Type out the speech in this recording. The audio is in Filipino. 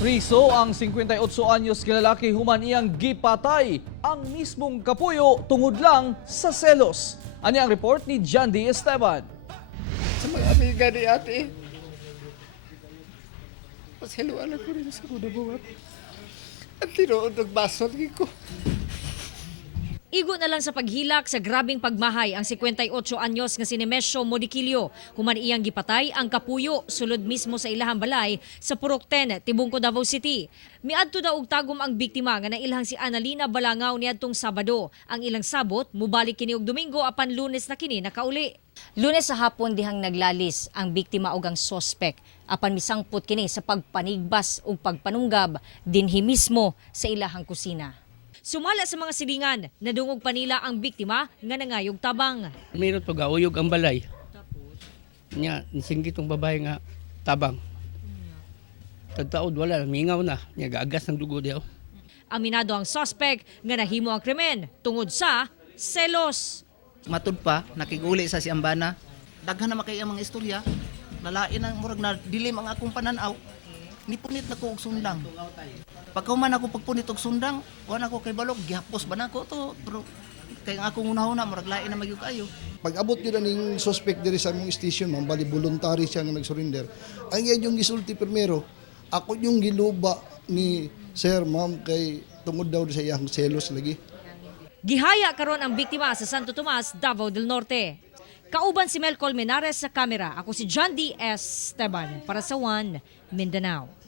Priso ang 58 anyos kilalaki human iyang gipatay ang mismong kapuyo tungod lang sa selos. Ani ang report ni John D. Esteban. Sa mga amiga ni ate. Pasiluan ko rin sa kuna buwan. At tinuod ng basol ko. Igo na lang sa paghilak sa grabing pagmahay ang 58 anyos nga si Nemesio Modiquillo. Human iyang gipatay ang kapuyo sulod mismo sa ilahang balay sa Purok 10, Tibungco, Davao City. Miadto daw og tagom ang biktima nga nailhang si Annalina Balangaw niadtong Sabado. Ang ilang sabot mubalik kini og Domingo apan Lunes na kini nakauli. Lunes sa hapon dihang naglalis ang biktima ug ang sospek apan misangpot kini sa pagpanigbas ug pagpanunggab dinhi mismo sa ilahang kusina. Sumala sa mga silingan, nadungog pa nila ang biktima nga nangayog tabang. Mayroon to gauyog ang balay. Nya, nisinggit tong babae nga tabang. Tagtaod wala, mingaw na. Nya, gaagas ng dugo diyaw. Aminado ang suspect nga nahimo ang krimen tungod sa selos. Matud pa, nakiguli sa siambana. Daghan na makay ang mga istorya. Lalain ang murag na dilim ang akong pananaw. Nipunit na ko og sundang. Pagkuman ako pagpunit og sundang, wala ako kay balog, gihapos ba nako to. Pero kay ang akong una-una, murag lain na magyug kayo. Pag abot yun ning suspect diri sa among station, ma'am, bali voluntary siya nga nag-surrender. Ang yan yung gisulti primero, ako yung giluba ni sir, ma'am, kay tungod daw sa iyang selos lagi. Gihaya karon ang biktima sa Santo Tomas, Davao del Norte. Kauban si Mel Colmenares sa kamera. Ako si John D. Esteban para sa One Mindanao.